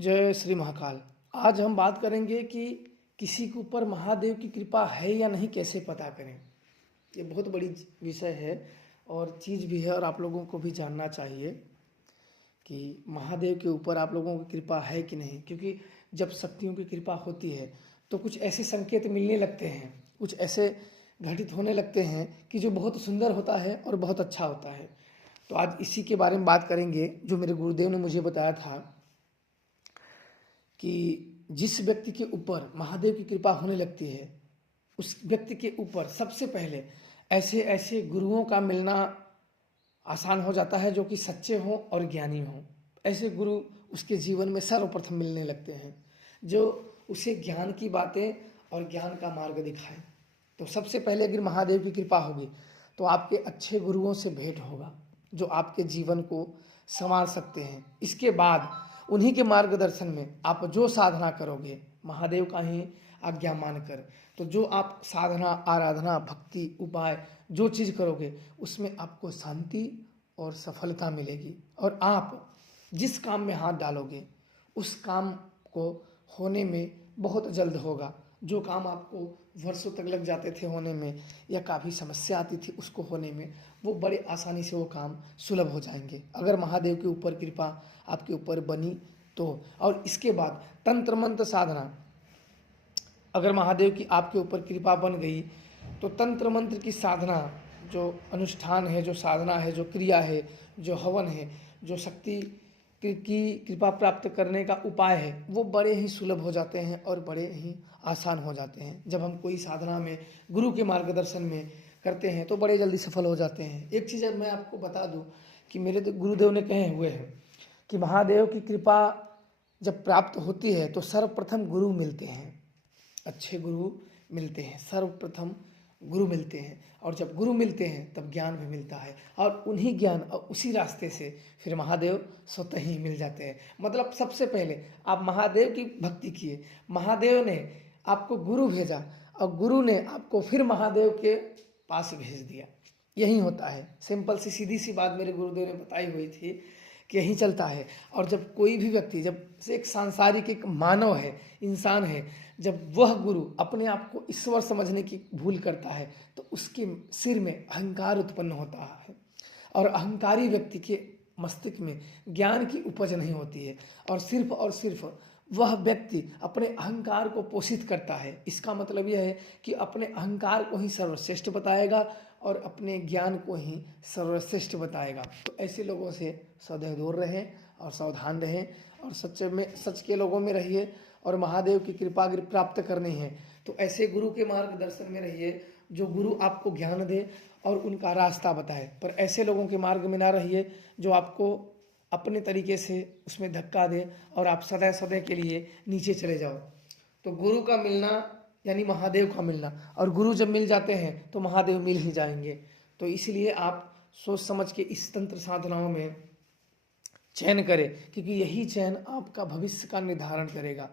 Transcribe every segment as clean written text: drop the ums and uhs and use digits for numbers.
जय श्री महाकाल। आज हम बात करेंगे कि किसी के ऊपर महादेव की कृपा है या नहीं, कैसे पता करें। ये बहुत बड़ी विषय है और चीज़ भी है और आप लोगों को भी जानना चाहिए कि महादेव के ऊपर आप लोगों की कृपा है कि नहीं। क्योंकि जब शक्तियों की कृपा होती है तो कुछ ऐसे संकेत मिलने लगते हैं, कुछ ऐसे घटित होने लगते हैं कि जो बहुत सुंदर होता है और बहुत अच्छा होता है। तो आज इसी के बारे में बात करेंगे जो मेरे गुरुदेव ने मुझे बताया था कि जिस व्यक्ति के ऊपर महादेव की कृपा होने लगती है उस व्यक्ति के ऊपर सबसे पहले ऐसे ऐसे गुरुओं का मिलना आसान हो जाता है जो कि सच्चे हों और ज्ञानी हों। ऐसे गुरु उसके जीवन में सर्वप्रथम मिलने लगते हैं जो उसे ज्ञान की बातें और ज्ञान का मार्ग दिखाएं। तो सबसे पहले अगर महादेव की कृपा होगी तो आपके अच्छे गुरुओं से भेंट होगा जो आपके जीवन को संवार सकते हैं। इसके बाद उन्हीं के मार्गदर्शन में आप जो साधना करोगे महादेव का ही आज्ञा मानकर, तो जो आप साधना, आराधना, भक्ति, उपाय जो चीज़ करोगे उसमें आपको शांति और सफलता मिलेगी। और आप जिस काम में हाथ डालोगे उस काम को होने में बहुत जल्द होगा। जो काम आपको वर्षों तक लग जाते थे होने में या काफ़ी समस्या आती थी उसको होने में, वो बड़े आसानी से वो काम सुलभ हो जाएंगे अगर महादेव के ऊपर कृपा आपके ऊपर बनी तो। और इसके बाद तंत्र मंत्र साधना, अगर महादेव की आपके ऊपर कृपा बन गई तो तंत्र मंत्र की साधना, जो अनुष्ठान है, जो साधना है, जो क्रिया है, जो हवन है, जो शक्ति की कृपा प्राप्त करने का उपाय है, वो बड़े ही सुलभ हो जाते हैं और बड़े ही आसान हो जाते हैं। जब हम कोई साधना में गुरु के मार्गदर्शन में करते हैं तो बड़े जल्दी सफल हो जाते हैं। एक चीज़ मैं आपको बता दूं कि मेरे तो गुरुदेव ने कहे हुए हैं कि महादेव की कृपा जब प्राप्त होती है तो सर्वप्रथम गुरु मिलते हैं, अच्छे गुरु मिलते हैं, सर्वप्रथम गुरु मिलते हैं। और जब गुरु मिलते हैं तब ज्ञान भी मिलता है और उन्हीं ज्ञान और उसी रास्ते से फिर महादेव स्वतः ही मिल जाते हैं। मतलब सबसे पहले आप महादेव की भक्ति किए, महादेव ने आपको गुरु भेजा और गुरु ने आपको फिर महादेव के पास भेज दिया। यही होता है, सिंपल सी सीधी सी बात मेरे गुरुदेव ने बताई हुई थी कि यही चलता है। और जब कोई भी व्यक्ति, जब से एक सांसारिक एक मानव है, इंसान है, जब वह गुरु अपने आप को ईश्वर समझने की भूल करता है तो उसके सिर में अहंकार उत्पन्न होता है और अहंकारी व्यक्ति के मस्तिष्क में ज्ञान की उपज नहीं होती है और सिर्फ वह व्यक्ति अपने अहंकार को पोषित करता है। इसका मतलब यह है कि अपने अहंकार को ही सर्वश्रेष्ठ बताएगा और अपने ज्ञान को ही सर्वश्रेष्ठ बताएगा। तो ऐसे लोगों से सदैव दूर रहें और सावधान रहें और सच के लोगों में रहिए। और महादेव की कृपा अगर प्राप्त करनी है तो ऐसे गुरु के मार्गदर्शन में रहिए जो गुरु आपको ज्ञान दे और उनका रास्ता बताए। पर ऐसे लोगों के मार्ग में ना रहिए जो आपको अपने तरीके से उसमें धक्का दे और आप सदैव सदैव के लिए नीचे चले जाओ। तो गुरु का मिलना यानी महादेव का मिलना, और गुरु जब मिल जाते हैं तो महादेव मिल ही जाएंगे। तो इसलिए आप सोच समझ के इस तंत्र साधनाओं में चयन करें क्योंकि यही चयन आपका भविष्य का निर्धारण करेगा।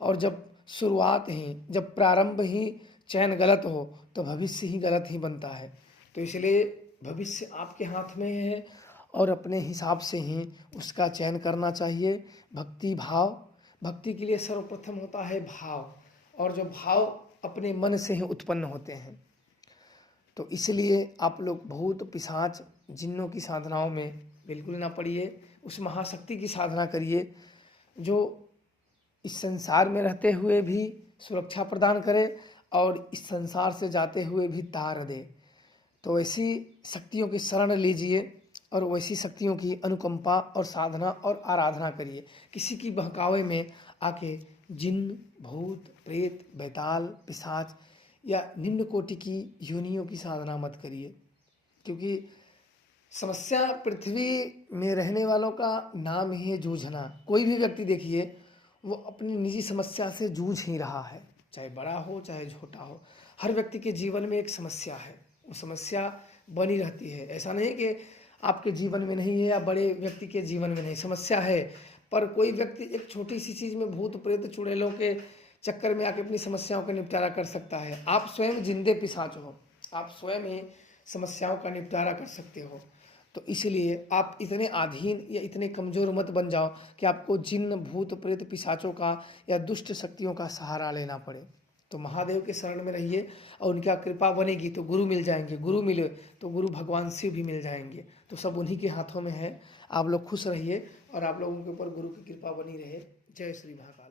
और जब शुरुआत ही, जब प्रारंभ ही चयन गलत हो तो भविष्य ही गलत ही बनता है। तो इसलिए भविष्य आपके हाथ में है और अपने हिसाब से ही उसका चयन करना चाहिए। भक्ति भाव, भक्ति के लिए सर्वप्रथम होता है भाव, और जो भाव अपने मन से ही उत्पन्न होते हैं। तो इसलिए आप लोग भूत पिशाच जिन्नों की साधनाओं में बिल्कुल ना पड़िए, उस महाशक्ति की साधना करिए जो इस संसार में रहते हुए भी सुरक्षा प्रदान करे और इस संसार से जाते हुए भी तार दे। तो ऐसी शक्तियों की शरण लीजिए और वैसी शक्तियों की अनुकंपा और साधना और आराधना करिए। किसी की बहकावे में आके जिन्न, भूत, प्रेत, बैताल, पिशाच या निम्न कोटि की योनियों की साधना मत करिए। क्योंकि समस्या पृथ्वी में रहने वालों का नाम ही है जूझना। कोई भी व्यक्ति देखिए वो अपनी निजी समस्या से जूझ ही रहा है, चाहे बड़ा हो चाहे छोटा हो। हर व्यक्ति के जीवन में एक समस्या है, वो समस्या बनी रहती है। ऐसा नहीं कि आपके जीवन में नहीं है या बड़े व्यक्ति के जीवन में नहीं, समस्या है। पर कोई व्यक्ति एक छोटी सी चीज़ में भूत प्रेत चुड़ैलों के चक्कर में आके अपनी समस्याओं का निपटारा कर सकता है। आप स्वयं जिंदे पिशाच हो, आप स्वयं ही समस्याओं का निपटारा कर सकते हो। तो इसलिए आप इतने अधीन या इतने कमज़ोर मत बन जाओ कि आपको जिन्न भूत प्रेत पिशाचों का या दुष्ट शक्तियों का सहारा लेना पड़े। तो महादेव के शरण में रहिए और उनकी कृपा बनेगी तो गुरु मिल जाएंगे, गुरु मिले तो गुरु भगवान से भी मिल जाएंगे। तो सब उन्हीं के हाथों में है। आप लोग खुश रहिए और आप लोगों के ऊपर गुरु की कृपा बनी रहे। जय श्री महाकाल।